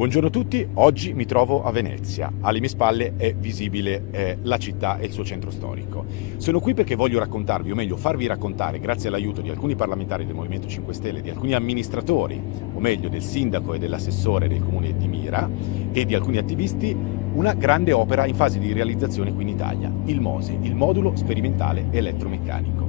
Buongiorno a tutti, oggi mi trovo a Venezia. Alle mie spalle è visibile la città e il suo centro storico. Sono qui perché voglio raccontarvi, o meglio farvi raccontare, grazie all'aiuto di alcuni parlamentari del Movimento 5 Stelle, di alcuni amministratori, o meglio del sindaco e dell'assessore del comune di Mira e di alcuni attivisti, una grande opera in fase di realizzazione qui in Italia, il MOSE, il modulo sperimentale elettromeccanico.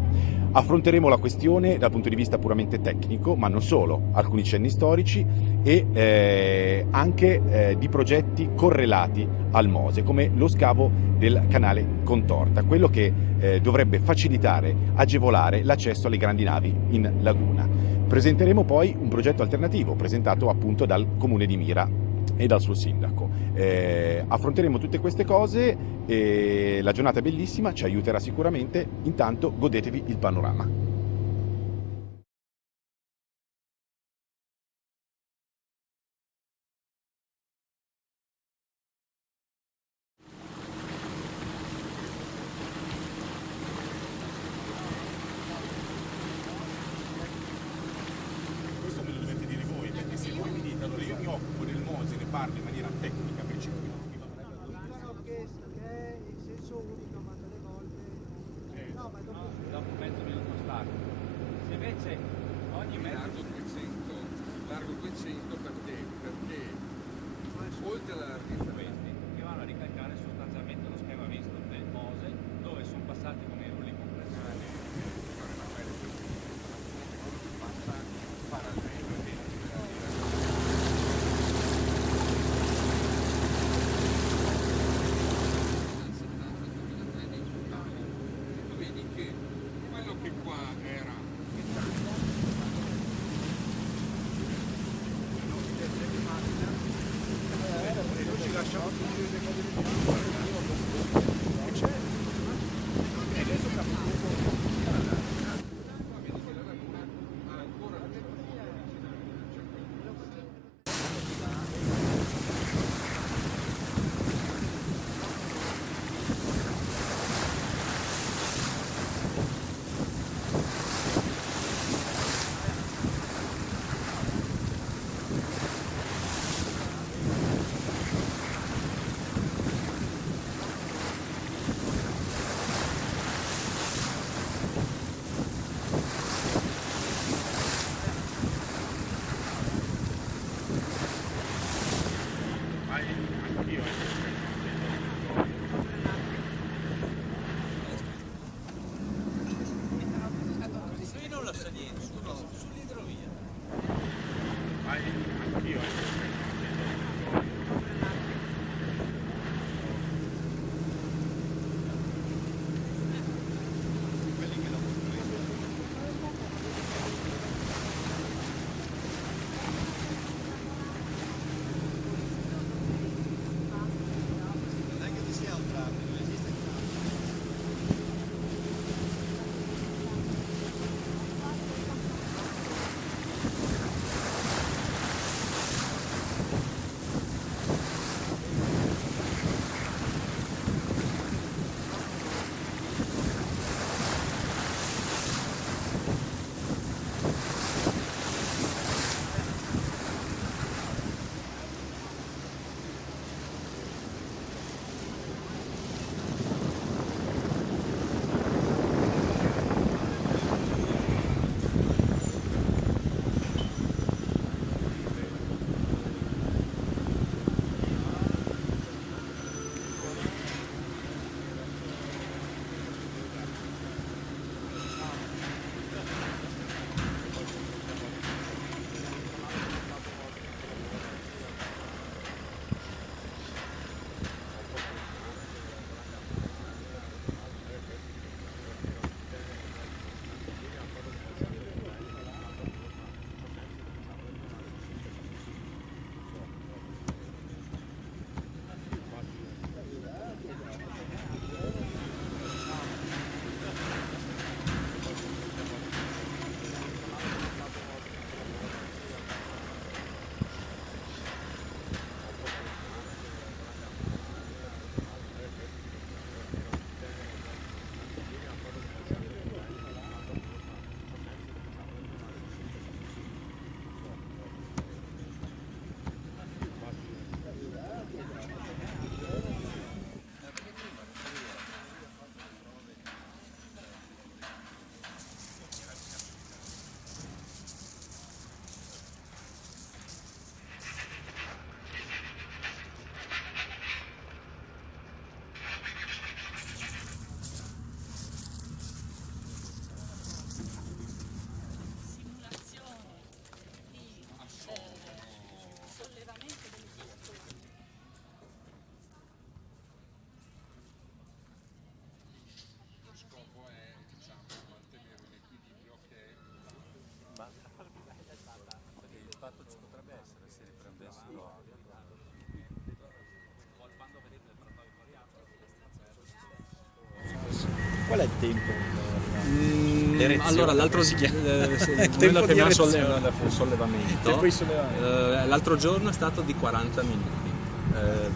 Affronteremo la questione dal punto di vista puramente tecnico, ma non solo, alcuni cenni storici e anche di progetti correlati al MOSE, come lo scavo del canale Contorta, quello che dovrebbe facilitare, agevolare l'accesso alle grandi navi in laguna. Presenteremo poi un progetto alternativo presentato appunto dal comune di Mira e dal suo sindaco. Affronteremo tutte queste cose e la giornata è bellissima, ci aiuterà sicuramente. Intanto godetevi il panorama. Questo me lo dovete dire voi, perché se voi mi dite, allora io mi occupo del MOSE, ne parlo in maniera tecnica per 5 minuti. Hanno chiesto che è in senso unico, ma delle volte no, ma dopo mezzo minuto stacco. Se invece ogni mezzo largo 200 perché oltre alla larghezza questi che vanno a ricalcare sostanzialmente lo schema visto del MOSE, dove sono passati come i rulli comprensori. passa parallelo tu vedi che quello che qua era Noi ci lasciamo Qual è il tempo? Allora l'altro si chiama? noi lo chiamiamo sollevamento. Tempo di sollevamento. L'altro giorno è stato di 40 minuti.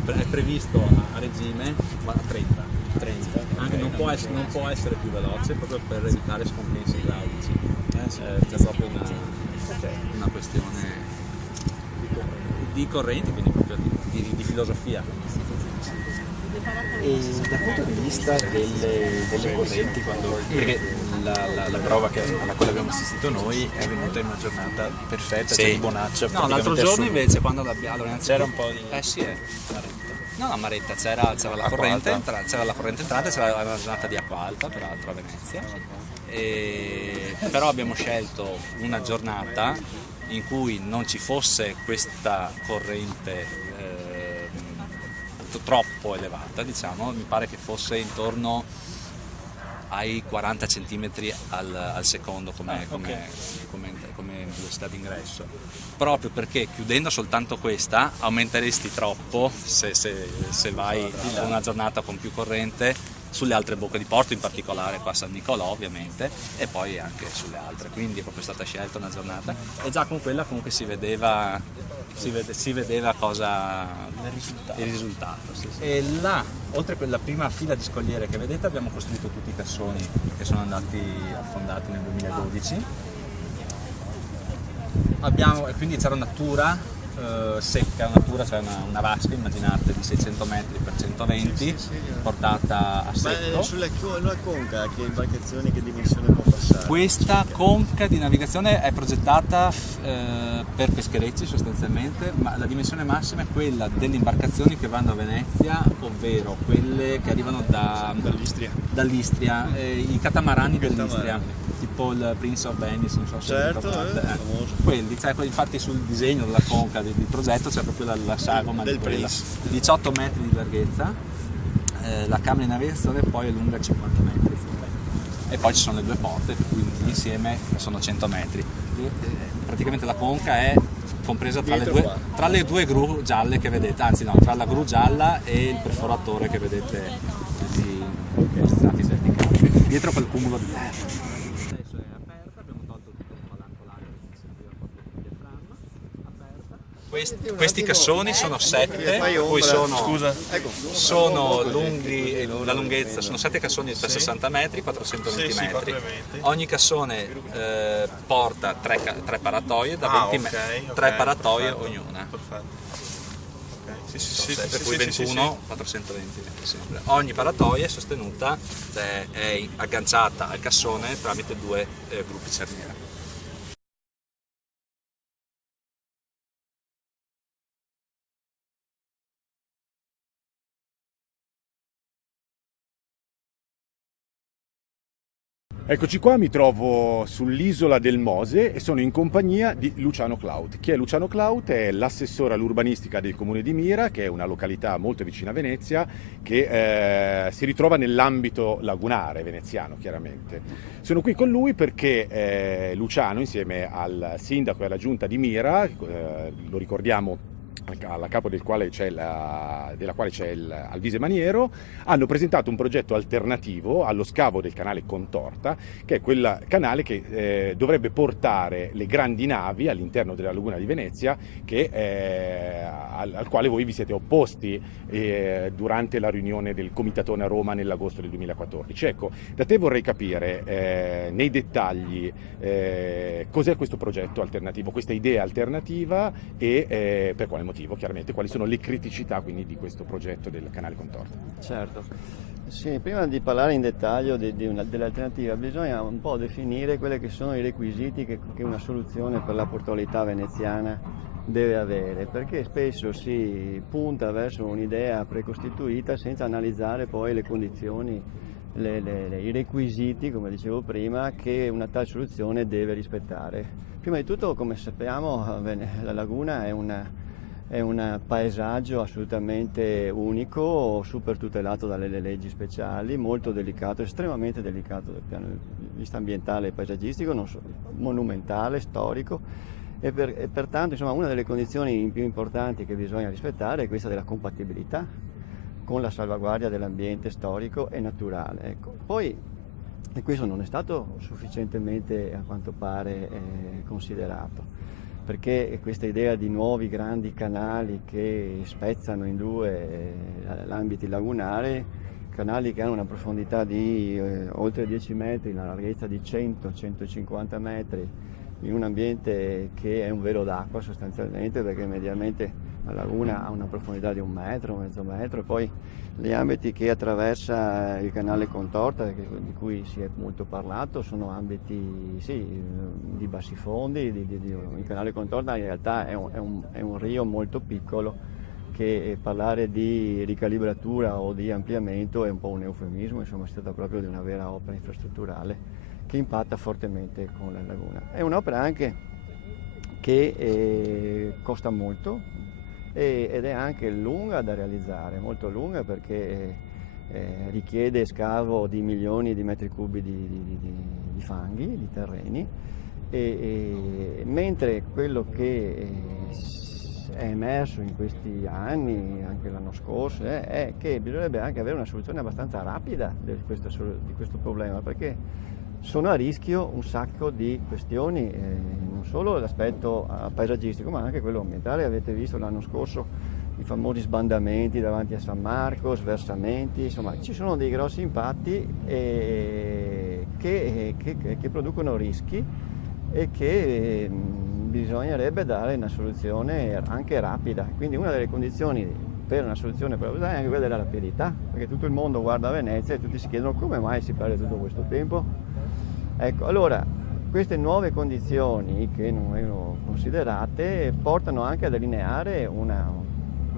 È previsto a regime 30. Anche non può essere più veloce proprio per evitare scompensi idraulici. C'è proprio una questione di correnti, quindi proprio di filosofia. E dal punto di vista delle correnti, perché la prova alla quale abbiamo assistito noi è avvenuta in una giornata perfetta, Sì. cioè di bonaccia. No, l'altro giorno invece quando c'era un po' di sì. No, Maretta, c'era la corrente alta. c'era la corrente entrata, c'era una giornata di acqua alta peraltro a Venezia. Però abbiamo scelto una giornata in cui non ci fosse questa corrente troppo elevata, diciamo, mi pare che fosse intorno ai 40 cm al secondo come velocità d'ingresso, proprio perché chiudendo soltanto questa aumenteresti troppo se vai con una giornata con più corrente sulle altre bocche di porto, in particolare qua a San Nicolò ovviamente, e poi anche sulle altre, quindi è proprio stata scelta una giornata e già con quella comunque si vedeva cosa il risultato. Sì. E là, oltre a quella prima fila di scogliere che vedete, abbiamo costruito tutti i cassoni che sono andati affondati nel 2012. E quindi c'era una tura secca, cioè una vasca, immaginate, di 600 metri per 120, portata a secco. Ma sulla conca che imbarcazioni, che dimensione può passare? Questa conca di navigazione è progettata per pescherecci sostanzialmente, ma la dimensione massima è quella delle imbarcazioni che vanno a Venezia, ovvero quelle che arrivano dall'Istria, i catamarani dell'Istria, tipo il Prince of Venice, non so se Certo, famoso. Quelli, infatti sul disegno della conca del progetto c'è proprio la sagoma del di quella, Prince. 18 metri di larghezza, la camera di navigazione poi è lunga 50 metri e poi ci sono le due porte, per cui insieme sono 100 metri. Praticamente la conca è compresa tra le due gru gialle che vedete, anzi no, tra la gru gialla e il perforatore che vedete così piazzati verticali, dietro quel cumulo di terra. Adesso è aperta, abbiamo tolto tutto il palancolare che serviva proprio per il diaframma, aperta. Questi cassoni sono 7, poi sono lunghi, la lunghezza sono 7 cassoni per 60 metri, 420 metri. Ogni cassone porta 3 paratoie da 20 metri, 3 paratoie ognuna. Per cui 21, 420 metri sempre. Ogni paratoia è sostenuta, è agganciata al cassone tramite 2 gruppi cerniera. Eccoci qua, mi trovo sull'isola del Mose e sono in compagnia di Luciano Claut. Chi è Luciano Claut? È l'assessore all'urbanistica del comune di Mira, che è una località molto vicina a Venezia, che si ritrova nell'ambito lagunare veneziano, chiaramente. Sono qui con lui perché Luciano, insieme al sindaco e alla giunta di Mira, lo ricordiamo, alla capo della quale c'è Alvise Maniero, hanno presentato un progetto alternativo allo scavo del canale Contorta, che è quel canale che dovrebbe portare le grandi navi all'interno della laguna di Venezia, al quale voi vi siete opposti durante la riunione del Comitatone a Roma nell'agosto del 2014. Ecco, da te vorrei capire nei dettagli cos'è questo progetto alternativo, questa idea alternativa e per quale motivo, chiaramente, quali sono le criticità quindi di questo progetto del canale Contorta. Certo. Sì, prima di parlare in dettaglio dell'alternativa bisogna un po' definire quelli che sono i requisiti che una soluzione per la portualità veneziana deve avere, perché spesso si punta verso un'idea precostituita senza analizzare poi le condizioni, i requisiti, come dicevo prima, che una tale soluzione deve rispettare. Prima di tutto, come sappiamo, la laguna è un paesaggio assolutamente unico, super tutelato dalle leggi speciali, molto delicato, estremamente delicato dal piano di vista ambientale e paesaggistico, non solo, monumentale, storico, e pertanto insomma, una delle condizioni più importanti che bisogna rispettare è questa della compatibilità con la salvaguardia dell'ambiente storico e naturale. Ecco. Poi, e questo non è stato sufficientemente a quanto pare considerato, perché questa idea di nuovi grandi canali che spezzano in due l'ambito lagunare, canali che hanno una profondità di oltre 10 metri, una larghezza di 100-150 metri, in un ambiente che è un velo d'acqua sostanzialmente, perché mediamente la laguna ha una profondità di 1 metro, mezzo metro, e poi gli ambiti che attraversa il canale Contorta, di cui si è molto parlato, sono ambiti sì, di bassi fondi. Il canale Contorta in realtà è un rio molto piccolo, che parlare di ricalibratura o di ampliamento è un po' un eufemismo, insomma si tratta proprio di una vera opera infrastrutturale che impatta fortemente con la laguna. È un'opera anche che costa molto ed è anche lunga da realizzare, molto lunga, perché richiede scavo di milioni di metri cubi di fanghi, di terreni, mentre quello che è emerso in questi anni, anche l'anno scorso, è che bisognerebbe anche avere una soluzione abbastanza rapida di questo problema, perché sono a rischio un sacco di questioni, non solo l'aspetto paesaggistico ma anche quello ambientale. Avete visto l'anno scorso i famosi sbandamenti davanti a San Marco, sversamenti, insomma ci sono dei grossi impatti che producono rischi e che bisognerebbe dare una soluzione anche rapida. Quindi una delle condizioni per una soluzione per è anche quella della rapidità, perché tutto il mondo guarda Venezia e tutti si chiedono come mai si perde tutto questo tempo. Ecco, allora queste nuove condizioni che non vengono considerate portano anche a delineare una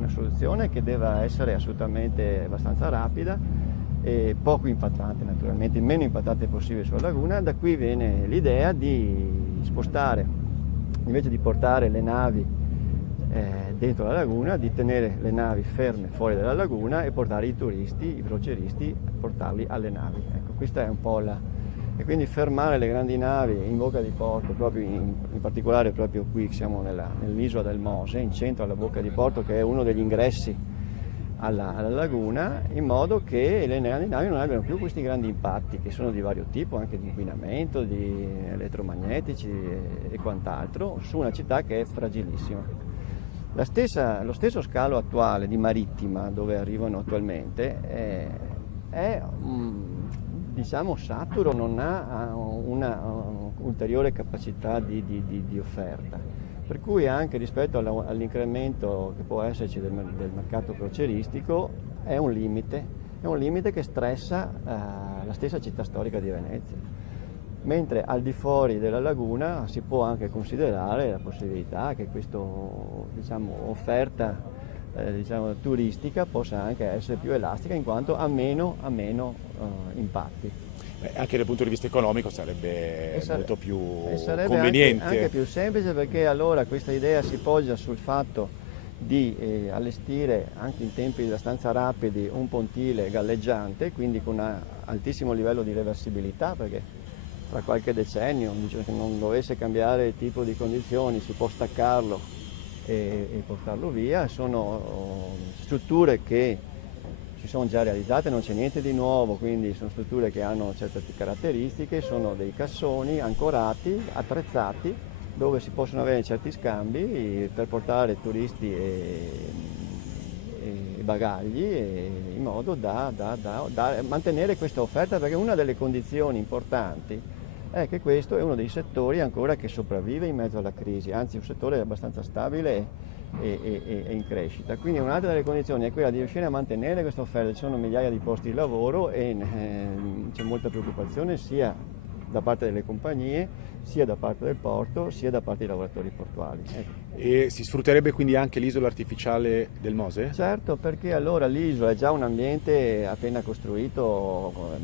soluzione che deve essere assolutamente abbastanza rapida e poco impattante, naturalmente il meno impattante possibile sulla laguna. Da qui viene l'idea di spostare, invece di portare le navi dentro la laguna, di tenere le navi ferme fuori dalla laguna e portare i turisti, i croceristi, portarli alle navi. Ecco, questa è un po' e quindi fermare le grandi navi in bocca di porto, proprio in particolare proprio qui siamo nell'isola del Mose, in centro alla bocca di porto, che è uno degli ingressi alla laguna, in modo che le grandi navi non abbiano più questi grandi impatti, che sono di vario tipo, anche di inquinamento, di elettromagnetici e quant'altro, su una città che è fragilissima. Lo stesso scalo attuale di Marittima, dove arrivano attualmente, diciamo saturo, non ha una ulteriore capacità di offerta, per cui anche rispetto all'incremento che può esserci del mercato croceristico è un limite che stressa la stessa città storica di Venezia. Mentre al di fuori della laguna si può anche considerare la possibilità che questa offerta turistica possa anche essere più elastica, in quanto ha meno impatti. Anche dal punto di vista economico sarebbe molto più sarebbe conveniente. Anche più semplice, perché allora questa idea si poggia sul fatto di allestire anche in tempi abbastanza rapidi un pontile galleggiante, quindi con un altissimo livello di reversibilità, perché tra qualche decennio, che non dovesse cambiare il tipo di condizioni, si può staccarlo e portarlo via. Sono strutture che si sono già realizzate, non c'è niente di nuovo, quindi sono strutture che hanno certe caratteristiche, sono dei cassoni ancorati, attrezzati, dove si possono avere certi scambi per portare turisti e bagagli, in modo da mantenere questa offerta, perché una delle condizioni importanti è che questo è uno dei settori ancora che sopravvive in mezzo alla crisi, anzi un settore abbastanza stabile e in crescita. Quindi un'altra delle condizioni è quella di riuscire a mantenere questa offerta. Ci sono migliaia di posti di lavoro e c'è molta preoccupazione sia da parte delle compagnie, sia da parte del porto, sia da parte dei lavoratori portuali. Ecco. E si sfrutterebbe quindi anche l'isola artificiale del Mose? Certo, perché allora l'isola è già un ambiente appena costruito,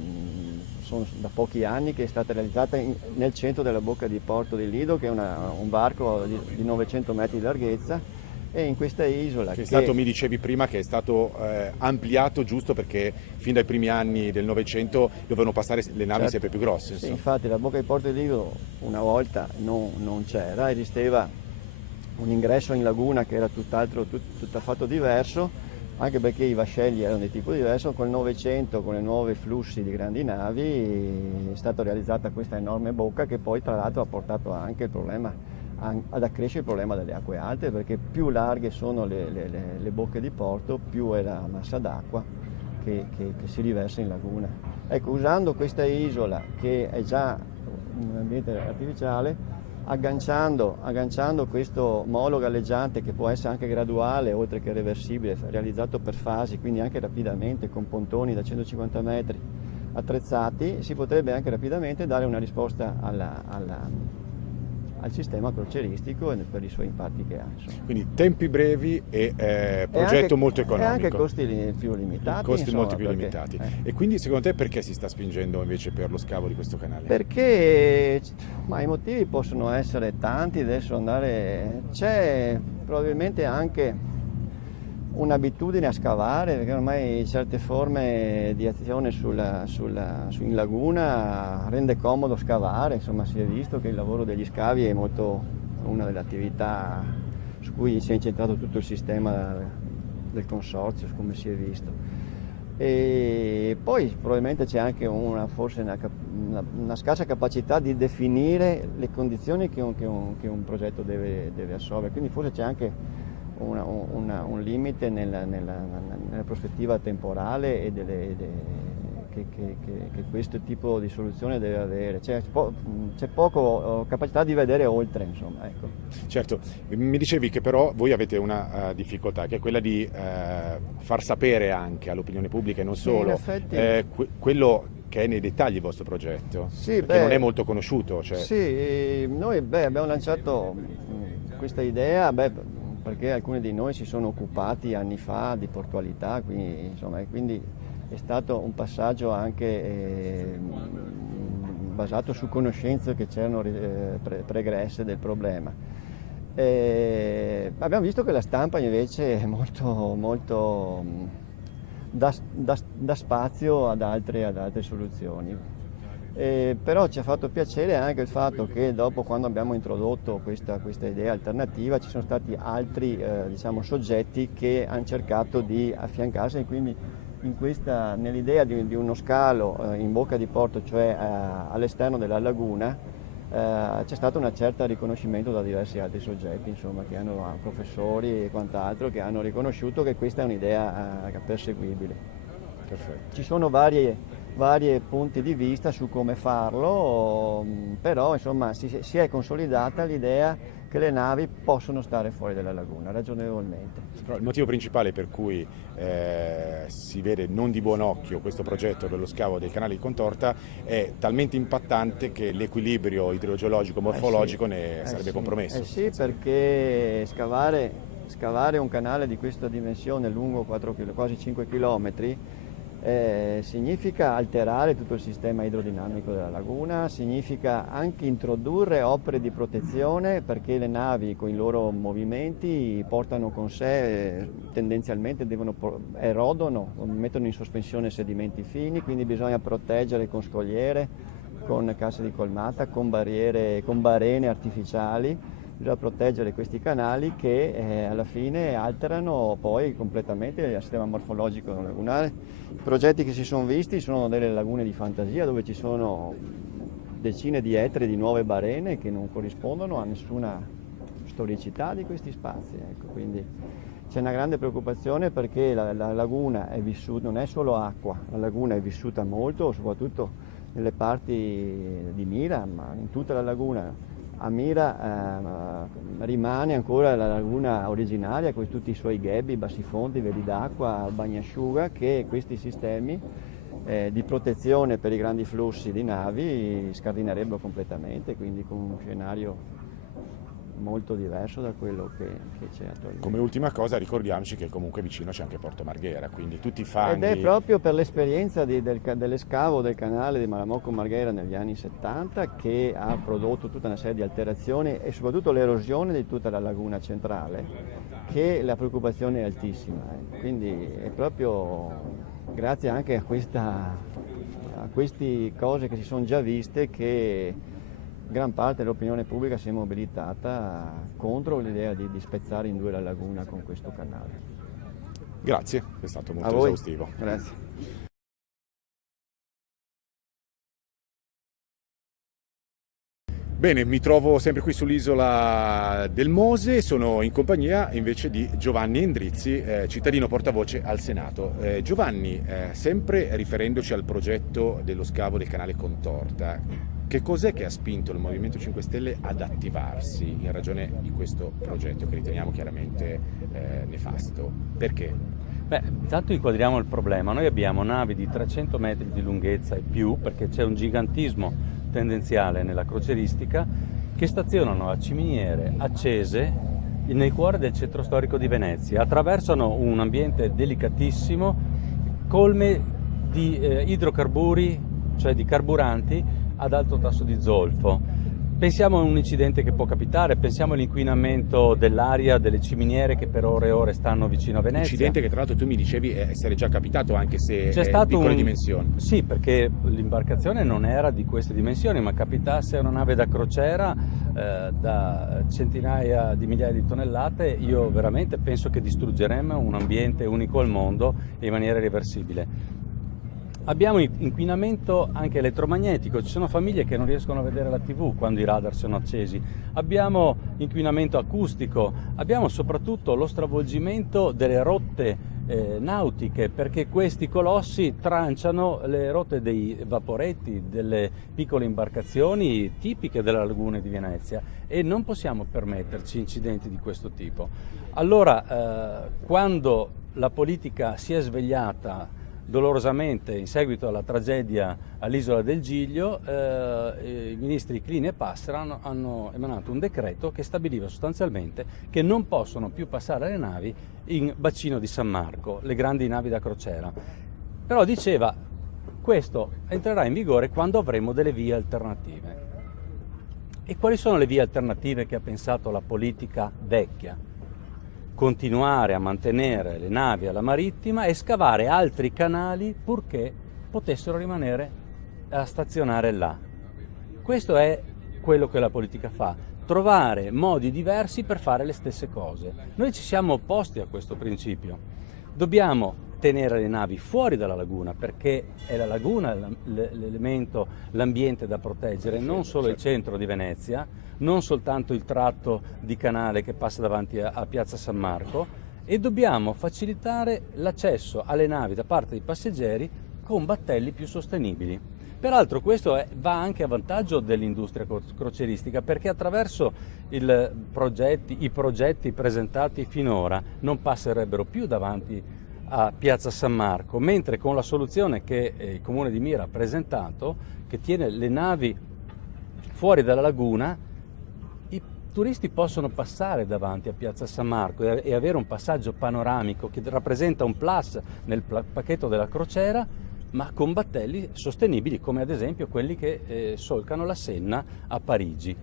sono da pochi anni che è stata realizzata nel centro della bocca di porto di Lido, che è un barco di 900 metri di larghezza, e in questa isola che è stato, mi dicevi prima, che è stato ampliato giusto perché fin dai primi anni del Novecento dovevano passare le navi sempre più grosse. Sì, infatti la bocca di porto di Lido una volta non c'era, esisteva un ingresso in laguna che era tutt'affatto diverso, anche perché i vascelli erano di tipo diverso. Col Novecento, con i nuovi flussi di grandi navi, è stata realizzata questa enorme bocca che poi tra l'altro ha portato anche il problema, ad accrescere il problema delle acque alte, perché più larghe sono le bocche di porto, più è la massa d'acqua che si riversa in laguna. Ecco, usando questa isola che è già un ambiente artificiale, agganciando questo molo galleggiante che può essere anche graduale oltre che reversibile, realizzato per fasi, quindi anche rapidamente con pontoni da 150 metri attrezzati, si potrebbe anche rapidamente dare una risposta al sistema crocieristico e per i suoi impatti che ha. Insomma. Quindi tempi brevi e progetto molto economico. E anche costi più limitati. Costi molto più limitati. E quindi secondo te perché si sta spingendo invece per lo scavo di questo canale? Perché i motivi possono essere tanti, adesso c'è probabilmente anche un'abitudine a scavare, perché ormai certe forme di azione in laguna rende comodo scavare, insomma si è visto che il lavoro degli scavi è molto una delle attività su cui si è incentrato tutto il sistema del consorzio, come si è visto. E poi probabilmente c'è anche una scarsa capacità di definire le condizioni che un progetto deve assolvere, quindi forse c'è anche un limite nella prospettiva temporale che questo tipo di soluzione deve avere. C'è poco capacità di vedere oltre, insomma. Ecco. Certo, mi dicevi che però voi avete una difficoltà, che è quella di far sapere anche all'opinione pubblica e non solo quello che è nei dettagli il vostro progetto, perché non è molto conosciuto. Cioè... Sì, noi abbiamo lanciato questa idea, perché alcuni di noi si sono occupati anni fa di portualità, quindi è stato un passaggio anche basato su conoscenze che c'erano pregresse del problema. Abbiamo visto che la stampa invece è molto dà spazio ad altre soluzioni. Però ci ha fatto piacere anche il fatto che dopo, quando abbiamo introdotto questa idea alternativa, ci sono stati altri soggetti che hanno cercato di affiancarsi, e quindi nell'idea di uno scalo in bocca di porto, cioè all'esterno della laguna, c'è stato un certo riconoscimento da diversi altri soggetti, insomma, che hanno professori e quant'altro, che hanno riconosciuto che questa è un'idea perseguibile. Perfetto. Ci sono vari punti di vista su come farlo, però insomma si è consolidata l'idea che le navi possono stare fuori dalla laguna ragionevolmente. Però il motivo principale per cui si vede non di buon occhio questo progetto dello scavo del canale di Contorta è talmente impattante che l'equilibrio idrogeologico morfologico ne sarebbe compromesso. Sì, perché scavare un canale di questa dimensione lungo quasi 5 km significa alterare tutto il sistema idrodinamico della laguna, significa anche introdurre opere di protezione, perché le navi con i loro movimenti portano con sé, tendenzialmente erodono, mettono in sospensione sedimenti fini, quindi bisogna proteggere con scogliere, con casse di colmata, con barene artificiali. Bisogna proteggere questi canali che alla fine alterano poi completamente il sistema morfologico lagunare. I progetti che si sono visti sono delle lagune di fantasia, dove ci sono decine di ettari di nuove barene che non corrispondono a nessuna storicità di questi spazi. Ecco, quindi c'è una grande preoccupazione, perché la laguna è vissuta, non è solo acqua, la laguna è vissuta molto, soprattutto nelle parti di Mira, ma in tutta la laguna. A Mira rimane ancora la laguna originaria con tutti i suoi ghebi, bassifondi, veli d'acqua, bagnasciuga, che questi sistemi di protezione per i grandi flussi di navi scardinerebbero completamente, quindi con un scenario molto diverso da quello che c'è attualmente. Come ultima cosa ricordiamoci che comunque vicino c'è anche Porto Marghera, quindi tutti i fanghi... Ed è proprio per l'esperienza dell'escavo del canale di Malamocco Marghera negli anni 70 che ha prodotto tutta una serie di alterazioni e soprattutto l'erosione di tutta la laguna centrale, che la preoccupazione è altissima. Quindi è proprio grazie anche a queste cose che si sono già viste che gran parte dell'opinione pubblica si è mobilitata contro l'idea di spezzare in due la laguna con questo canale. Grazie, è stato A molto voi. esaustivo. Grazie. Bene, mi trovo sempre qui sull'isola del Mose, sono in compagnia invece di Giovanni Endrizzi, cittadino portavoce al Senato. Giovanni, sempre riferendoci al progetto dello scavo del canale Contorta, che cos'è che ha spinto il Movimento 5 Stelle ad attivarsi in ragione di questo progetto che riteniamo chiaramente nefasto? Perché? Beh, intanto inquadriamo il problema. Noi abbiamo navi di 300 metri di lunghezza e più, perché c'è un gigantismo tendenziale nella croceristica, che stazionano a ciminiere accese nel cuore del centro storico di Venezia, attraversano un ambiente delicatissimo, colme di idrocarburi, cioè di carburanti ad alto tasso di zolfo. Pensiamo a un incidente che può capitare, pensiamo all'inquinamento dell'aria, delle ciminiere che per ore e ore stanno vicino a Venezia. Incidente che tra l'altro tu mi dicevi essere già capitato, anche se C'è è stato di piccole dimensioni. Sì, perché l'imbarcazione non era di queste dimensioni, ma capitasse a una nave da crociera da centinaia di migliaia di tonnellate, io veramente penso che distruggeremmo un ambiente unico al mondo in maniera irreversibile. Abbiamo inquinamento anche elettromagnetico, ci sono famiglie che non riescono a vedere la TV quando i radar sono accesi, abbiamo inquinamento acustico, abbiamo soprattutto lo stravolgimento delle rotte nautiche, perché questi colossi tranciano le rotte dei vaporetti, delle piccole imbarcazioni tipiche della laguna di Venezia, e non possiamo permetterci incidenti di questo tipo. Allora, quando la politica si è svegliata dolorosamente in seguito alla tragedia all'isola del Giglio, i ministri Clini e Passera hanno emanato un decreto che stabiliva sostanzialmente che non possono più passare le navi in bacino di San Marco, le grandi navi da crociera. Però diceva, questo entrerà in vigore quando avremo delle vie alternative. E quali sono le vie alternative che ha pensato la politica vecchia? Continuare a mantenere le navi alla marittima e scavare altri canali purché potessero rimanere a stazionare là. Questo è quello che la politica fa, trovare modi diversi per fare le stesse cose. Noi ci siamo opposti a questo principio. Dobbiamo tenere le navi fuori dalla laguna, perché è la laguna l'elemento, l'ambiente da proteggere, non solo il centro di Venezia, non soltanto il tratto di canale che passa davanti a Piazza San Marco, e dobbiamo facilitare l'accesso alle navi da parte dei passeggeri con battelli più sostenibili. Peraltro questo va anche a vantaggio dell'industria croceristica, perché attraverso i progetti presentati finora non passerebbero più davanti a Piazza San Marco, mentre con la soluzione che il Comune di Mira ha presentato, che tiene le navi fuori dalla laguna, i turisti possono passare davanti a Piazza San Marco e avere un passaggio panoramico che rappresenta un plus nel pacchetto della crociera, ma con battelli sostenibili, come ad esempio quelli che solcano la Senna a Parigi.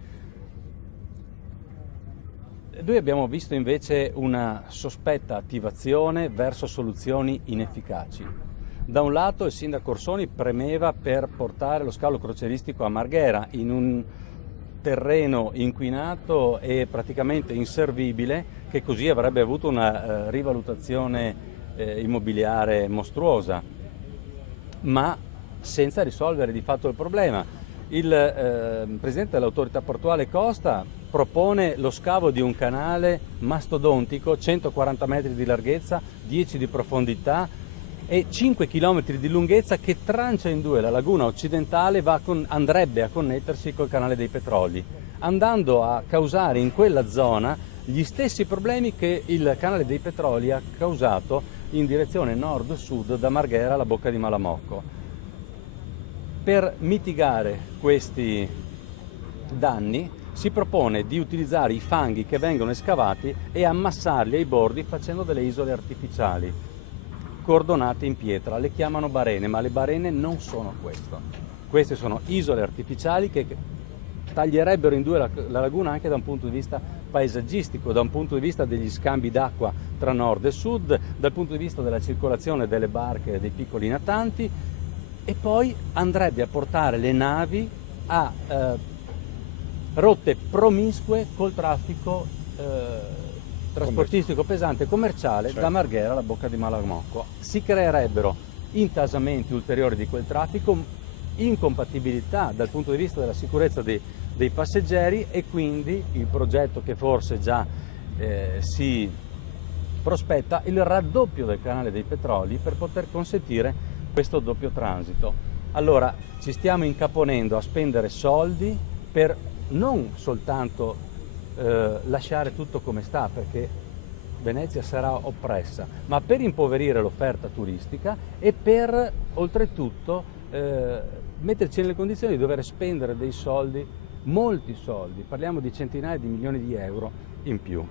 Noi abbiamo visto invece una sospetta attivazione verso soluzioni inefficaci. Da un lato il sindaco Orsoni premeva per portare lo scalo croceristico a Marghera, in un terreno inquinato e praticamente inservibile, che così avrebbe avuto una rivalutazione immobiliare mostruosa, ma senza risolvere di fatto il problema. Il presidente dell'autorità portuale Costa propone lo scavo di un canale mastodontico, 140 metri di larghezza, 10 di profondità e 5 km di lunghezza, che trancia in due la laguna occidentale, andrebbe a connettersi col canale dei Petroli, andando a causare in quella zona gli stessi problemi che il canale dei Petroli ha causato in direzione nord-sud da Marghera alla bocca di Malamocco. Per mitigare questi danni si propone di utilizzare i fanghi che vengono scavati e ammassarli ai bordi facendo delle isole artificiali cordonate in pietra. Le chiamano barene, ma le barene non sono questo. Queste sono isole artificiali che taglierebbero in due la laguna anche da un punto di vista paesaggistico, da un punto di vista degli scambi d'acqua tra nord e sud, dal punto di vista della circolazione delle barche e dei piccoli natanti, e poi andrebbe a portare le navi a rotte promiscue col traffico trasportistico pesante e commerciale, certo, da Marghera alla Bocca di Malamocco. Si creerebbero intasamenti ulteriori di quel traffico, incompatibilità dal punto di vista della sicurezza dei passeggeri, e quindi il progetto che forse già si prospetta il raddoppio del canale dei Petroli per poter consentire questo doppio transito. Allora ci stiamo incaponendo a spendere soldi per non soltanto lasciare tutto come sta, perché Venezia sarà oppressa, ma per impoverire l'offerta turistica e per oltretutto metterci nelle condizioni di dover spendere dei soldi, molti soldi, parliamo di centinaia di milioni di euro in più.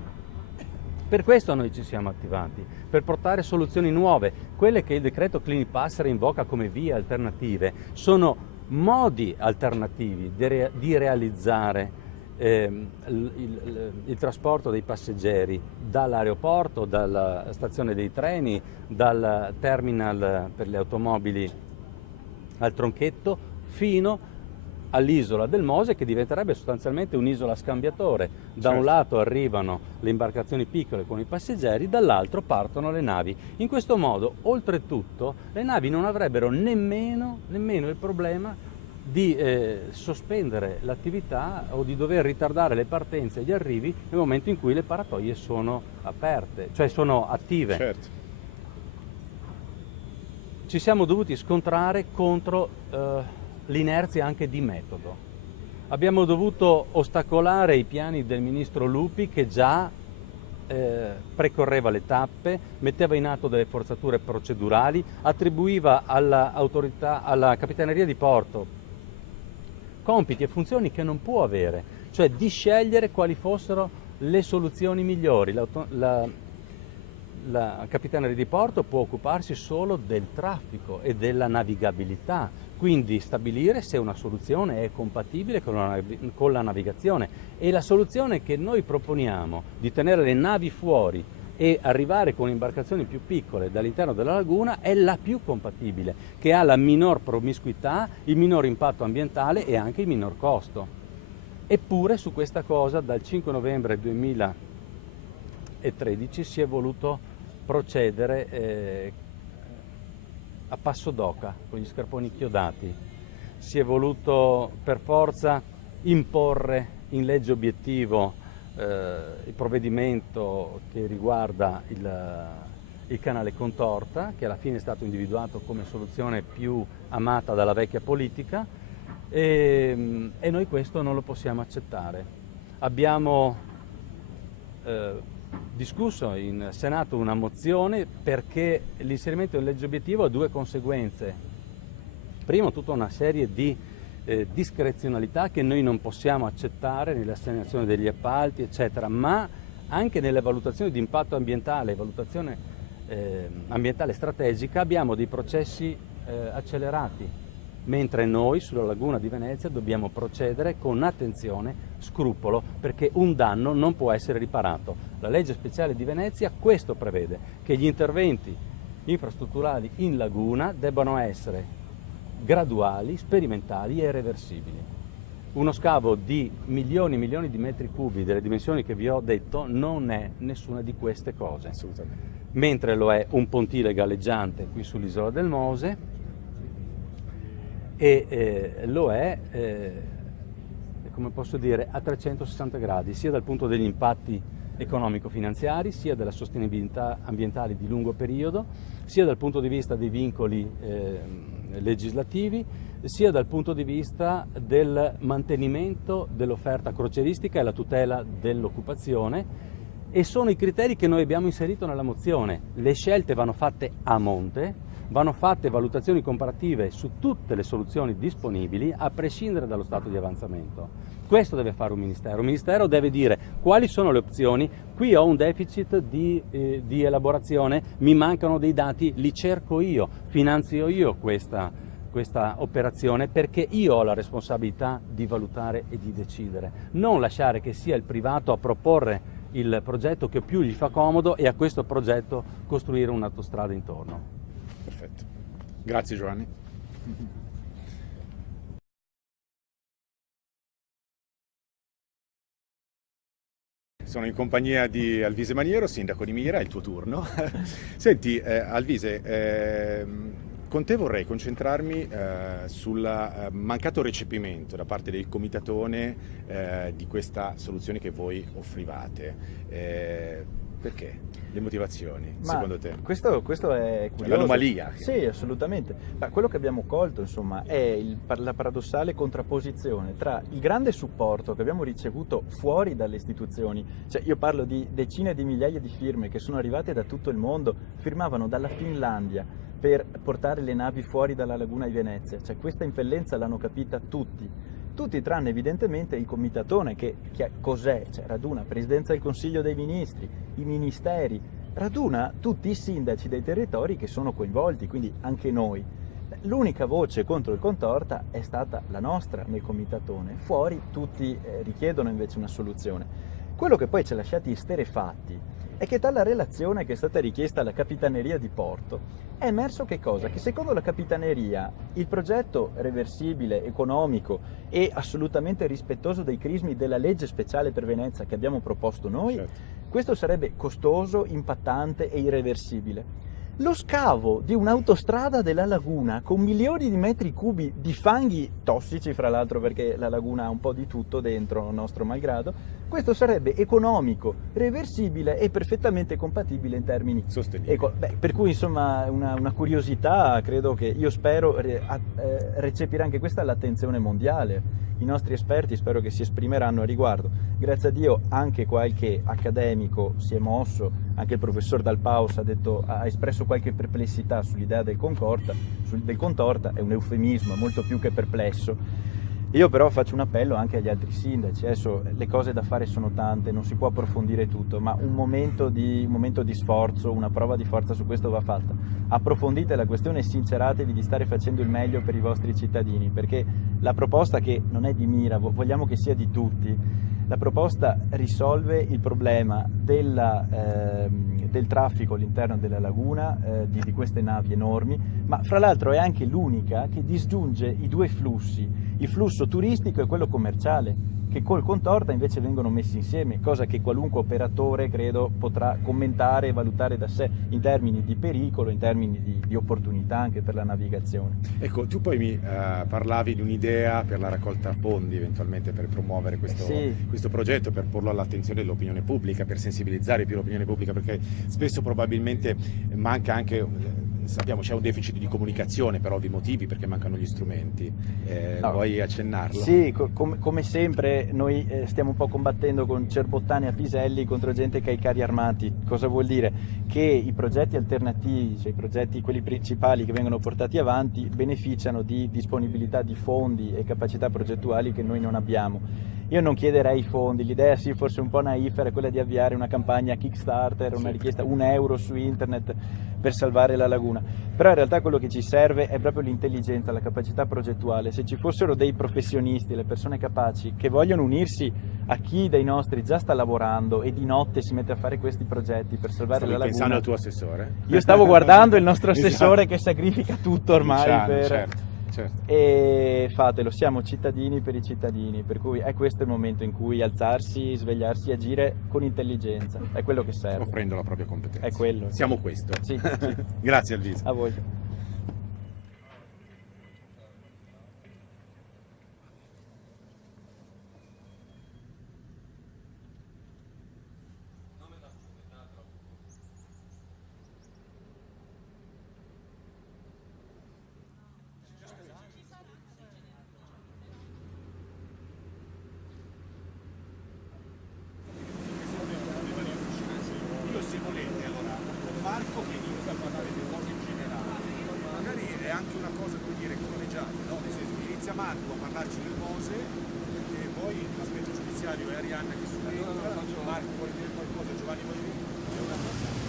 Per questo noi ci siamo attivati, per portare soluzioni nuove. Quelle che il decreto Clinipass invoca come vie alternative sono modi alternativi di realizzare il trasporto dei passeggeri dall'aeroporto, dalla stazione dei treni, dal terminal per le automobili al Tronchetto fino all'isola del Mose, che diventerebbe sostanzialmente un'isola scambiatore. Da un lato arrivano le imbarcazioni piccole con i passeggeri, dall'altro partono le navi. In questo modo, oltretutto, le navi non avrebbero nemmeno il problema di sospendere l'attività o di dover ritardare le partenze e gli arrivi nel momento in cui le paratoie sono aperte, cioè sono attive. Certo. Ci siamo dovuti scontrare contro l'inerzia anche di metodo. Abbiamo dovuto ostacolare i piani del ministro Lupi, che già precorreva le tappe, metteva in atto delle forzature procedurali, attribuiva alla Capitaneria di Porto compiti e funzioni che non può avere, cioè di scegliere quali fossero le soluzioni migliori. La Capitaneria di Porto può occuparsi solo del traffico e della navigabilità, quindi stabilire se una soluzione è compatibile con la navigazione, e la soluzione che noi proponiamo di tenere le navi fuori e arrivare con imbarcazioni più piccole dall'interno della laguna è la più compatibile, che ha la minor promiscuità, il minor impatto ambientale e anche il minor costo. Eppure su questa cosa dal 5 novembre 2013 si è voluto procedere a passo d'oca, con gli scarponi chiodati. Si è voluto per forza imporre in legge obiettivo il provvedimento che riguarda il canale Contorta, che alla fine è stato individuato come soluzione più amata dalla vecchia politica, e noi questo non lo possiamo accettare. Abbiamo discusso in Senato una mozione perché l'inserimento in legge obiettivo ha due conseguenze. Primo, tutta una serie di discrezionalità che noi non possiamo accettare nell'assegnazione degli appalti, eccetera, ma anche nelle valutazioni di impatto ambientale, valutazione ambientale strategica, abbiamo dei processi accelerati, mentre noi sulla laguna di Venezia dobbiamo procedere con attenzione, scrupolo, perché un danno non può essere riparato. La legge speciale di Venezia questo prevede, che gli interventi infrastrutturali in laguna debbano essere graduali, sperimentali e reversibili. Uno scavo di milioni e milioni di metri cubi delle dimensioni che vi ho detto non è nessuna di queste cose. Assolutamente. Mentre lo è un pontile galleggiante qui sull'isola del Mose, e lo è, come posso dire, a 360 gradi, sia dal punto degli impatti economico-finanziari, sia della sostenibilità ambientale di lungo periodo, sia dal punto di vista dei vincoli legislativi, sia dal punto di vista del mantenimento dell'offerta crocieristica e la tutela dell'occupazione, e sono i criteri che noi abbiamo inserito nella mozione. Le scelte vanno fatte a monte, vanno fatte valutazioni comparative su tutte le soluzioni disponibili, a prescindere dallo stato di avanzamento. Questo deve fare un ministero. Un ministero deve dire quali sono le opzioni. Qui ho un deficit di elaborazione, mi mancano dei dati, li cerco io, finanzio io questa operazione, perché io ho la responsabilità di valutare e di decidere. Non lasciare che sia il privato a proporre il progetto che più gli fa comodo e a questo progetto costruire un'autostrada intorno. Perfetto. Grazie Giovanni. Sono in compagnia di Alvise Maniero, sindaco di Mira, è il tuo turno. Senti, Alvise, con te vorrei concentrarmi sul mancato recepimento da parte del Comitatone di questa soluzione che voi offrivate. Perché? Le motivazioni, secondo te? Questo è curioso. L'anomalia. Sì, assolutamente. Ma quello che abbiamo colto, insomma, è la paradossale contrapposizione tra il grande supporto che abbiamo ricevuto fuori dalle istituzioni, cioè io parlo di decine di migliaia di firme che sono arrivate da tutto il mondo, firmavano dalla Finlandia per portare le navi fuori dalla laguna di Venezia, cioè questa impellenza l'hanno capita tutti tranne evidentemente il Comitatone che cos'è? Cioè, raduna Presidenza del Consiglio dei Ministri, i ministeri, raduna tutti i sindaci dei territori che sono coinvolti, quindi anche noi. L'unica voce contro il Contorta è stata la nostra nel Comitatone, fuori tutti richiedono invece una soluzione. Quello che poi ci ha lasciati esterrefatti è che dalla relazione che è stata richiesta alla Capitaneria di Porto è emerso che cosa? Che secondo la Capitaneria il progetto reversibile, economico e assolutamente rispettoso dei crismi della legge speciale per Venezia che abbiamo proposto noi, certo, questo sarebbe costoso, impattante e irreversibile. Lo scavo di un'autostrada della laguna con milioni di metri cubi di fanghi tossici, fra l'altro perché la laguna ha un po' di tutto dentro, nostro malgrado, questo sarebbe economico, reversibile e perfettamente compatibile in termini sostenibili. Per cui insomma una curiosità, credo che io spero recepirà anche questa l'attenzione mondiale. I nostri esperti spero che si esprimeranno a riguardo. Grazie a Dio anche qualche accademico si è mosso, anche il professor Dal Paus ha espresso qualche perplessità sull'idea del Contorta, è un eufemismo, molto più che perplesso. Io però faccio un appello anche agli altri sindaci, adesso le cose da fare sono tante, non si può approfondire tutto, ma un momento di sforzo, una prova di forza su questo va fatta. Approfondite la questione e sinceratevi di stare facendo il meglio per i vostri cittadini, perché la proposta che non è di Mira, vogliamo che sia di tutti, la proposta risolve il problema del traffico all'interno della laguna, di queste navi enormi, ma fra l'altro è anche l'unica che disgiunge i due flussi, il flusso turistico e quello commerciale, che col Contorta invece vengono messi insieme, cosa che qualunque operatore credo potrà commentare e valutare da sé in termini di pericolo, in termini di opportunità anche per la navigazione. Ecco, tu poi mi parlavi di un'idea per la raccolta fondi eventualmente per promuovere questo progetto, per porlo all'attenzione dell'opinione pubblica, per sensibilizzare più l'opinione pubblica, perché spesso probabilmente manca anche... Sappiamo c'è un deficit di comunicazione per ovvi motivi, perché mancano gli strumenti. Vuoi accennarlo? Sì, come sempre noi stiamo un po' combattendo con cerbottani a piselli contro gente che ha i carri armati. Cosa vuol dire? Che i progetti alternativi, cioè i progetti quelli principali che vengono portati avanti, beneficiano di disponibilità di fondi e capacità progettuali che noi non abbiamo. Io non chiederei fondi, l'idea sì forse un po' naifera è quella di avviare una campagna Kickstarter, una richiesta €1 su internet per salvare la laguna, però in realtà quello che ci serve è proprio l'intelligenza, la capacità progettuale. Se ci fossero dei professionisti, le persone capaci che vogliono unirsi a chi dei nostri già sta lavorando e di notte si mette a fare questi progetti per salvare la laguna. Stavi pensando al tuo assessore? Io stavo guardando il nostro assessore che sacrifica tutto ormai Certo. E fatelo, siamo cittadini per i cittadini, per cui è questo il momento in cui alzarsi, svegliarsi e agire con intelligenza, è quello che serve. Offrendo la propria competenza. È quello. Siamo questo. Sì. Grazie Alvise. A voi. Se volete, allora, Marco che inizia a parlare di cose in generale, magari è anche una cosa, come dire, collegiale, no? Nel senso, inizia Marco a parlarci del Mose e poi l'aspetto giudiziario è Arianna che subentra. Marco vuole dire qualcosa, Giovanni vuole dire qualcosa.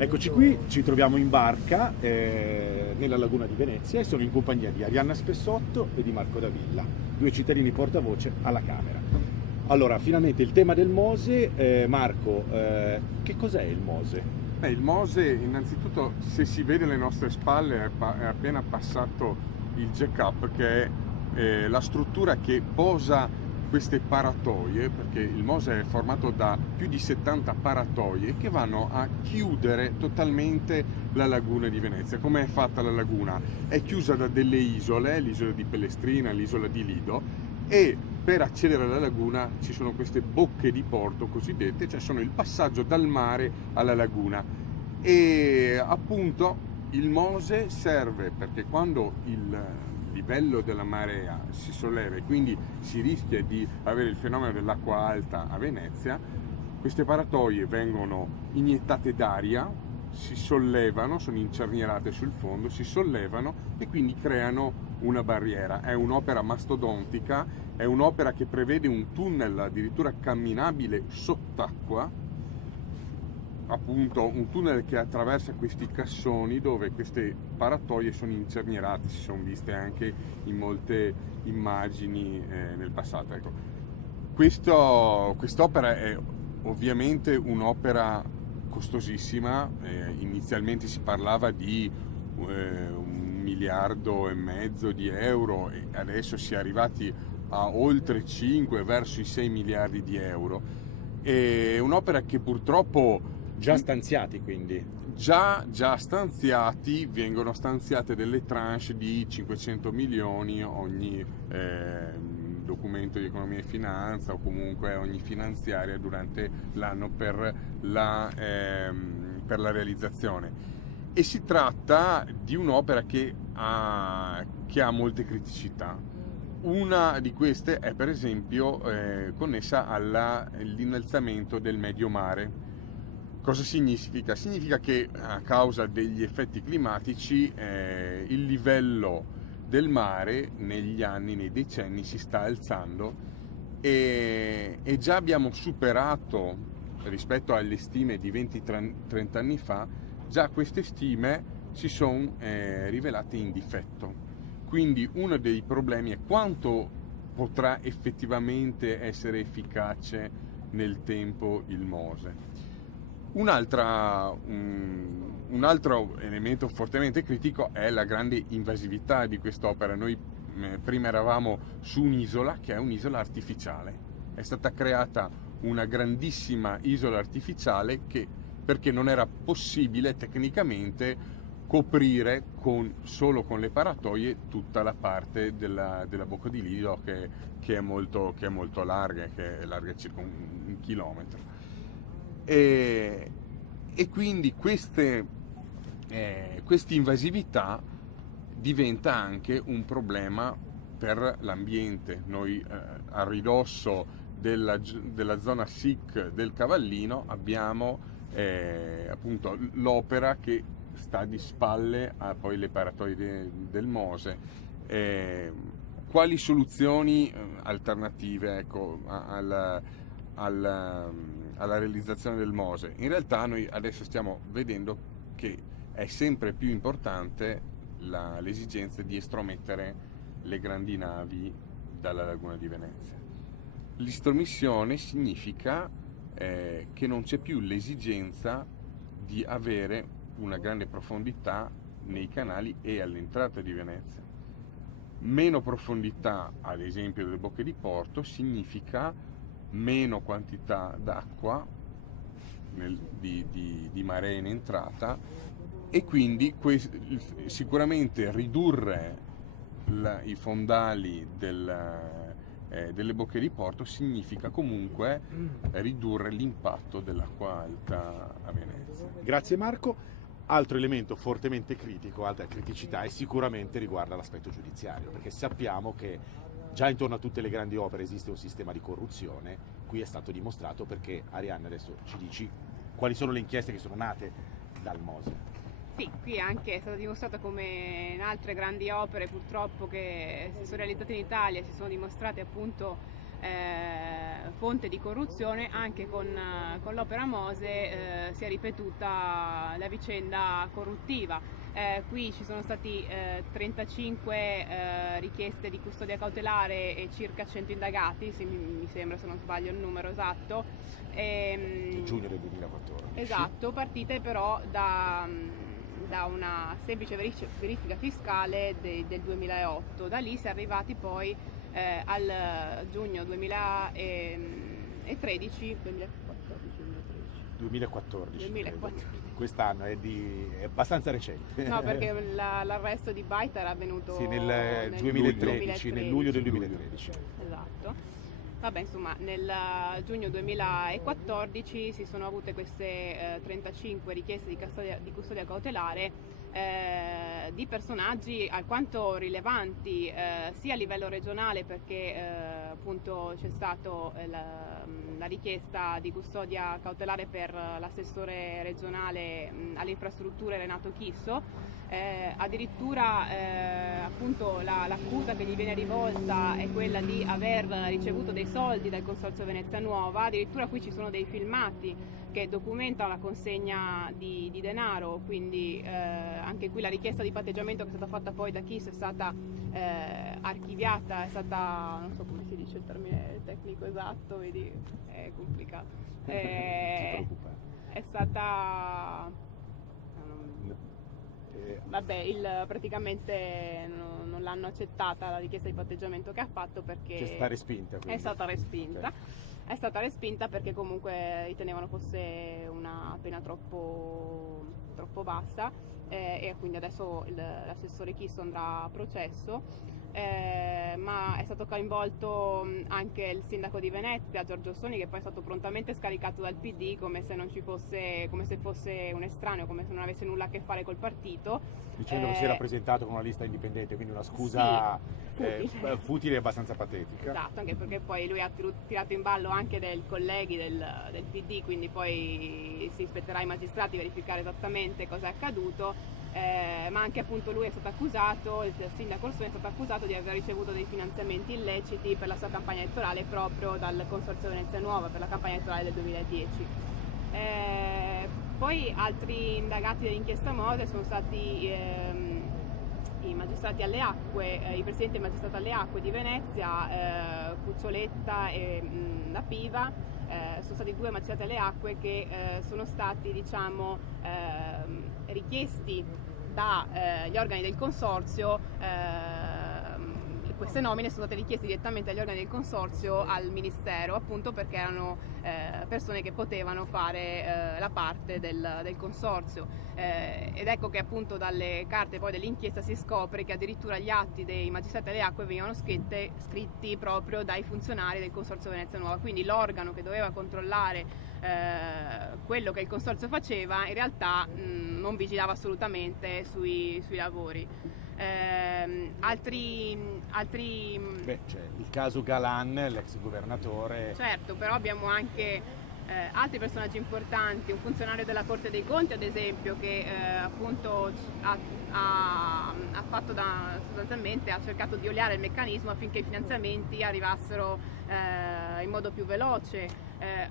Eccoci qui, ci troviamo in barca nella laguna di Venezia e sono in compagnia di Arianna Spessotto e di Marco Davilla, due cittadini portavoce alla Camera. Allora, finalmente il tema del Mose. Marco, che cos'è il Mose? Il Mose, innanzitutto, se si vede alle nostre spalle, è appena passato il jack-up, che è la struttura che posa queste paratoie, perché il Mose è formato da più di 70 paratoie che vanno a chiudere totalmente la laguna di Venezia. Come è fatta la laguna? È chiusa da delle isole, l'isola di Pellestrina, l'isola di Lido, e per accedere alla laguna ci sono queste bocche di porto cosiddette, cioè sono il passaggio dal mare alla laguna. E appunto il Mose serve perché quando il livello della marea si solleva e quindi si rischia di avere il fenomeno dell'acqua alta a Venezia, queste paratoie vengono iniettate d'aria, si sollevano, sono incernierate sul fondo, si sollevano e quindi creano una barriera. È un'opera mastodontica, è un'opera che prevede un tunnel addirittura camminabile sott'acqua, appunto un tunnel che attraversa questi cassoni dove queste paratoie sono incernierate, si sono viste anche in molte immagini nel passato. Ecco, quest'opera è ovviamente un'opera costosissima, inizialmente si parlava di 1,5 miliardi di euro e adesso si è arrivati a oltre 5, verso i 6 miliardi di euro. È un'opera che purtroppo Già stanziati, quindi? Già stanziati, vengono stanziate delle tranche di 500 milioni ogni documento di economia e finanza o comunque ogni finanziaria durante l'anno per la realizzazione. E si tratta di un'opera che ha molte criticità. Una di queste è per esempio connessa all'innalzamento del medio mare. Cosa significa? Significa che a causa degli effetti climatici il livello del mare negli anni, nei decenni si sta alzando e già abbiamo superato rispetto alle stime di 20-30 anni fa, già queste stime si sono rivelate in difetto. Quindi uno dei problemi è quanto potrà effettivamente essere efficace nel tempo il Mose. Un altro elemento fortemente critico è la grande invasività di quest'opera. Noi prima eravamo su un'isola che è un'isola artificiale. È stata creata una grandissima isola artificiale perché non era possibile tecnicamente coprire solo con le paratoie tutta la parte della bocca di Lido che è molto larga, che è larga circa un chilometro. E quindi questa invasività diventa anche un problema per l'ambiente. Noi a ridosso della zona SIC del Cavallino abbiamo appunto l'opera che sta di spalle a poi le paratoie del Mose. Quali soluzioni alternative, ecco, alla realizzazione del Mose? In realtà noi adesso stiamo vedendo che è sempre più importante l'esigenza di estromettere le grandi navi dalla laguna di Venezia. L'estromissione significa che non c'è più l'esigenza di avere una grande profondità nei canali e all'entrata di Venezia. Meno profondità, ad esempio, delle bocche di porto significa meno quantità d'acqua di marea in entrata e quindi sicuramente ridurre i fondali delle bocche di porto significa comunque ridurre l'impatto dell'acqua alta a Venezia. Grazie Marco. Altro elemento fortemente critico, altra criticità, e sicuramente riguarda l'aspetto giudiziario, perché sappiamo che già intorno a tutte le grandi opere esiste un sistema di corruzione. Qui è stato dimostrato, perché Arianna adesso ci dici quali sono le inchieste che sono nate dal Mose. Sì, qui anche è stato dimostrato come in altre grandi opere purtroppo che si sono realizzate in Italia si sono dimostrate appunto fonte di corruzione. Anche con l'opera Mose si è ripetuta la vicenda corruttiva. Qui ci sono stati 35 richieste di custodia cautelare e circa 100 indagati, mi sembra, se non sbaglio il numero esatto. Nel giugno del 2014. Esatto, partite però da una semplice verifica fiscale del 2008. Da lì si è arrivati poi al giugno 2013, 2014. Quest'anno è abbastanza recente. No, perché l'arresto di Baita era avvenuto nel 2013, nel luglio del 2013. Esatto. Vabbè, insomma, nel giugno 2014 si sono avute queste 35 richieste di custodia cautelare di personaggi alquanto rilevanti, sia a livello regionale, perché appunto c'è stata la richiesta di custodia cautelare per l'assessore regionale alle infrastrutture Renato Chisso. Addirittura appunto l'accusa che gli viene rivolta è quella di aver ricevuto dei soldi dal Consorzio Venezia Nuova. Addirittura qui ci sono dei filmati che documentano la consegna di denaro, quindi anche qui la richiesta di patteggiamento che è stata fatta poi da Chisso è stata archiviata, è stata, non so come si dice il termine tecnico esatto, vedi, è complicato, è stata... Vabbè, praticamente non l'hanno accettata la richiesta di patteggiamento che ha fatto, perché È stata respinta. È stata respinta perché comunque ritenevano fosse una pena troppo bassa, e quindi adesso l'assessore Chisso andrà a processo. Ma è stato coinvolto anche il sindaco di Venezia, Giorgio Soni, che poi è stato prontamente scaricato dal PD come se non ci fosse, come se fosse un estraneo, come se non avesse nulla a che fare col partito. Dicendo che si era presentato con una lista indipendente, quindi una scusa futile e abbastanza patetica. Esatto, anche perché poi lui ha tirato in ballo anche dei colleghi del PD, quindi poi si spetterà ai magistrati verificare esattamente cosa è accaduto. Ma anche appunto lui è stato accusato, il sindaco Orsoni è stato accusato di aver ricevuto dei finanziamenti illeciti per la sua campagna elettorale proprio dal Consorzio Venezia Nuova per la campagna elettorale del 2010. Poi altri indagati dell'inchiesta Mose sono stati i magistrati alle acque, i presidenti del magistrato alle acque di Venezia, Cuccioletta e La Piva. Sono stati due magistrati alle acque che sono stati, diciamo, richiesti dagli organi del consorzio. Queste nomine sono state richieste direttamente agli organi del consorzio al ministero, appunto perché erano persone che potevano fare la parte del consorzio, ed ecco che appunto dalle carte poi dell'inchiesta si scopre che addirittura gli atti dei magistrati alle acque venivano scritti proprio dai funzionari del Consorzio Venezia Nuova, quindi l'organo che doveva controllare quello che il consorzio faceva in realtà non vigilava assolutamente sui lavori. Altri c'è il caso Galan, l'ex governatore. Certo, però abbiamo anche altri personaggi importanti, un funzionario della Corte dei Conti ad esempio, che appunto sostanzialmente ha cercato di oliare il meccanismo affinché i finanziamenti arrivassero in modo più veloce,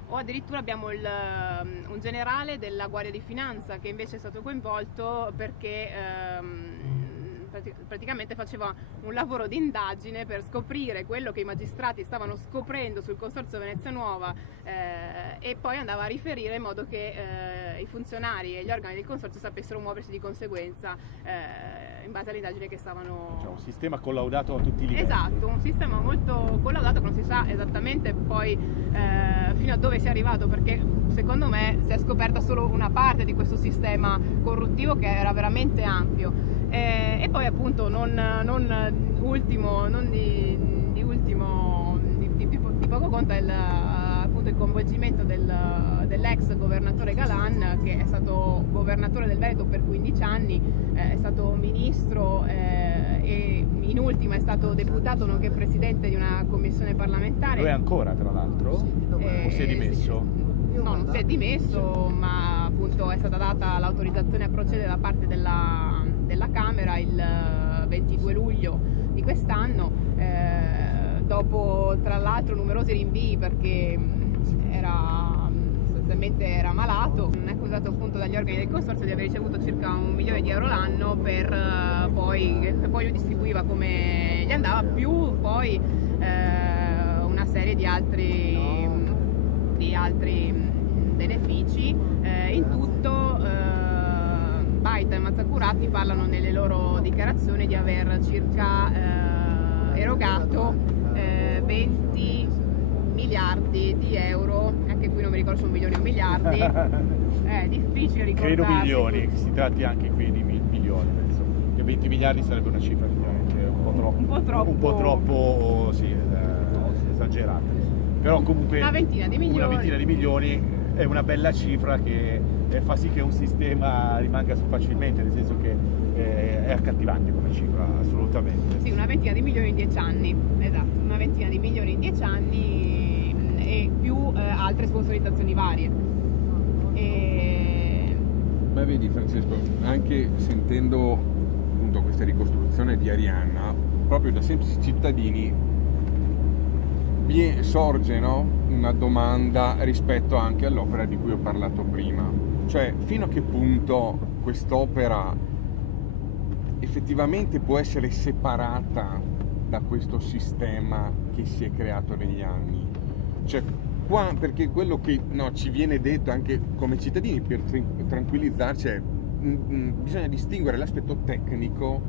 o addirittura abbiamo un generale della Guardia di Finanza che invece è stato coinvolto perché praticamente faceva un lavoro di indagine per scoprire quello che i magistrati stavano scoprendo sul Consorzio Venezia Nuova, e poi andava a riferire in modo che i funzionari e gli organi del consorzio sapessero muoversi di conseguenza in base all'indagine che stavano... Cioè un sistema collaudato a tutti i livelli. Esatto, un sistema molto collaudato che non si sa esattamente poi fino a dove sia arrivato, perché secondo me si è scoperta solo una parte di questo sistema corruttivo che era veramente ampio. E poi appunto di poco conto è appunto il coinvolgimento dell'ex governatore Galan, che è stato governatore del Veneto per 15 anni, è stato ministro e in ultima è stato deputato nonché presidente di una commissione parlamentare. Lo è ancora, tra l'altro? O si è dimesso? No, non si è dimesso, ma appunto è stata data l'autorizzazione a procedere da parte della Camera il 22 luglio di quest'anno. dopo tra l'altro numerosi rinvii perché sostanzialmente era malato, è accusato appunto dagli organi del consorzio di aver ricevuto circa 1 milione di euro l'anno per poi lo distribuiva come gli andava, più poi una serie di altri benefici. In tutto Baita e Mazzacurati parlano nelle loro dichiarazioni di aver circa erogato 20 miliardi di euro, anche qui non mi ricordo se 1 milione o miliardi, è difficile ricordarsi. Credo milioni, si tratti anche qui di milioni, penso. Che 20 miliardi sarebbe una cifra effettivamente un po' troppo sì, esagerata. Però comunque una ventina di milioni è una bella cifra che fa sì che un sistema rimanga facilmente, nel senso che è accattivante come cifra, assolutamente. Sì, una ventina di milioni in 10 anni, esatto, una ventina di milioni in 10 anni e più altre sponsorizzazioni varie. Ma vedi Francesco, anche sentendo appunto questa ricostruzione di Arianna, proprio da semplici cittadini sorge, no? Una domanda rispetto anche all'opera di cui ho parlato prima, cioè fino a che punto quest'opera effettivamente può essere separata da questo sistema che si è creato negli anni, cioè qua, perché quello che ci viene detto anche come cittadini per tranquillizzarci è bisogna distinguere l'aspetto tecnico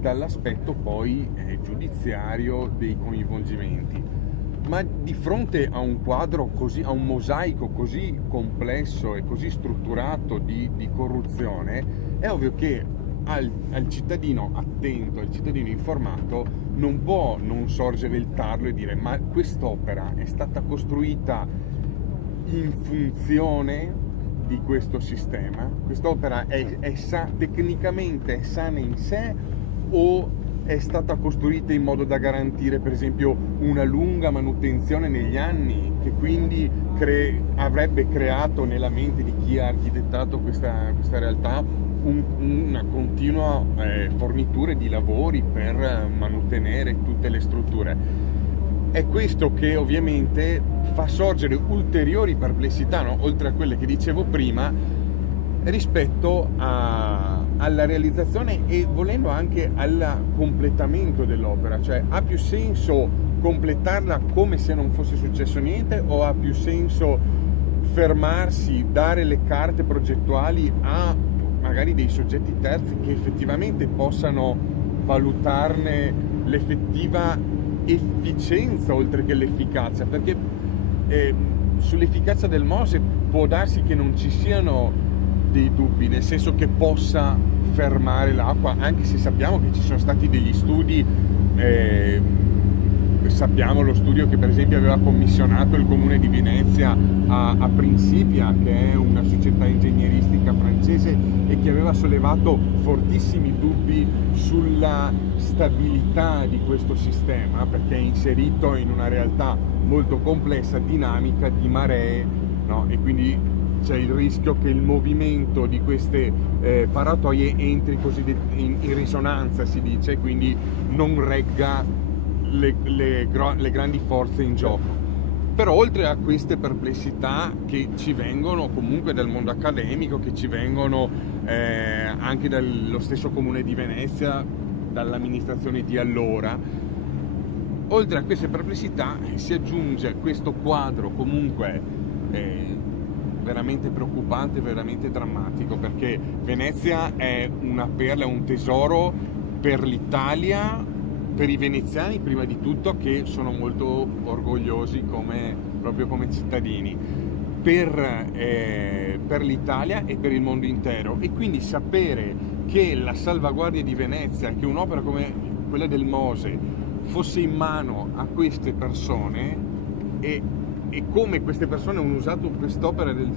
dall'aspetto poi giudiziario dei coinvolgimenti. Ma di fronte a un quadro così, a un mosaico così complesso e così strutturato di corruzione, è ovvio che al cittadino attento, al cittadino informato, non può non sorgere il tarlo e dire: ma quest'opera è stata costruita in funzione di questo sistema? Quest'opera tecnicamente è sana in sé, o è stata costruita in modo da garantire per esempio una lunga manutenzione negli anni, che quindi avrebbe creato nella mente di chi ha architettato questa realtà una continua fornitura di lavori per mantenere tutte le strutture. È questo che ovviamente fa sorgere ulteriori perplessità, no? Oltre a quelle che dicevo prima, rispetto alla realizzazione e volendo anche al completamento dell'opera. Cioè, ha più senso completarla come se non fosse successo niente, o ha più senso fermarsi, dare le carte progettuali a magari dei soggetti terzi che effettivamente possano valutarne l'effettiva efficienza oltre che l'efficacia? Perché sull'efficacia del MOSE può darsi che non ci siano dei dubbi, nel senso che possa fermare l'acqua, anche se sappiamo che ci sono stati degli studi, sappiamo lo studio che per esempio aveva commissionato il comune di Venezia a Principia, che è una società ingegneristica francese, e che aveva sollevato fortissimi dubbi sulla stabilità di questo sistema, perché è inserito in una realtà molto complessa, dinamica, di maree, no? E quindi c'è il rischio che il movimento di queste paratoie entri in risonanza, si dice, quindi non regga le grandi forze in gioco. Però oltre a queste perplessità che ci vengono comunque dal mondo accademico, che ci vengono anche dallo stesso comune di Venezia, dall'amministrazione di allora, oltre a queste perplessità si aggiunge questo quadro comunque veramente preoccupante, veramente drammatico, perché Venezia è una perla, un tesoro per l'Italia, per i veneziani prima di tutto, che sono molto orgogliosi proprio come cittadini, per l'Italia e per il mondo intero. E quindi sapere che la salvaguardia di Venezia, che un'opera come quella del MOSE fosse in mano a queste persone, e come queste persone hanno usato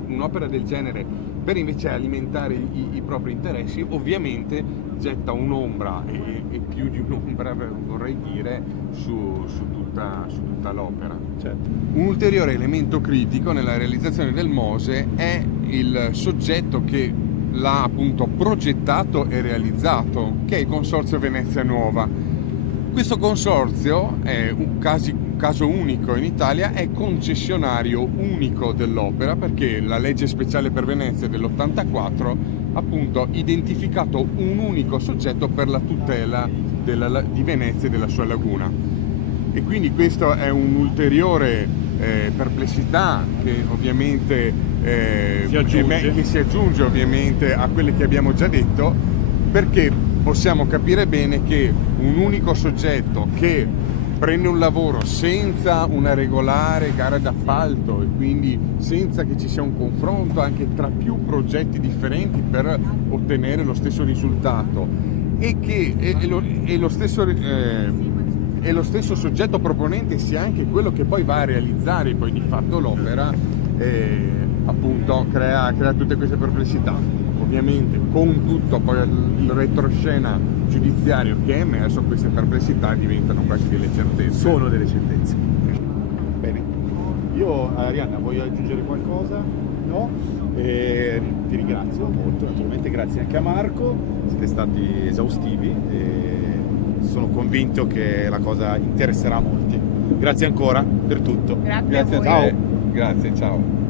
un'opera del genere per invece alimentare i propri interessi, ovviamente getta un'ombra, e più di un'ombra vorrei dire, su tutta l'opera. Certo. Un ulteriore elemento critico nella realizzazione del MOSE è il soggetto che l'ha appunto progettato e realizzato, che è il Consorzio Venezia Nuova. Questo consorzio è un caso unico in Italia, è concessionario unico dell'opera, perché la legge speciale per Venezia dell'84 appunto identificato un unico soggetto per la tutela di Venezia e della sua laguna. E quindi questo è un'ulteriore perplessità che ovviamente si aggiunge ovviamente a quelle che abbiamo già detto, perché possiamo capire bene che un unico soggetto che prende un lavoro senza una regolare gara d'appalto e quindi senza che ci sia un confronto anche tra più progetti differenti per ottenere lo stesso risultato e lo stesso soggetto proponente sia anche quello che poi va a realizzare poi di fatto l'opera, appunto crea tutte queste perplessità. Ovviamente con tutto poi il retroscena giudiziario che è emerso, queste perplessità diventano quasi delle certezze. Sono delle certezze. Bene. Io, Arianna, vuoi aggiungere qualcosa? No? Ti ringrazio molto, naturalmente grazie anche a Marco, siete stati esaustivi e sono convinto che la cosa interesserà a molti. Grazie ancora per tutto. Grazie a voi. a te. Grazie, ciao.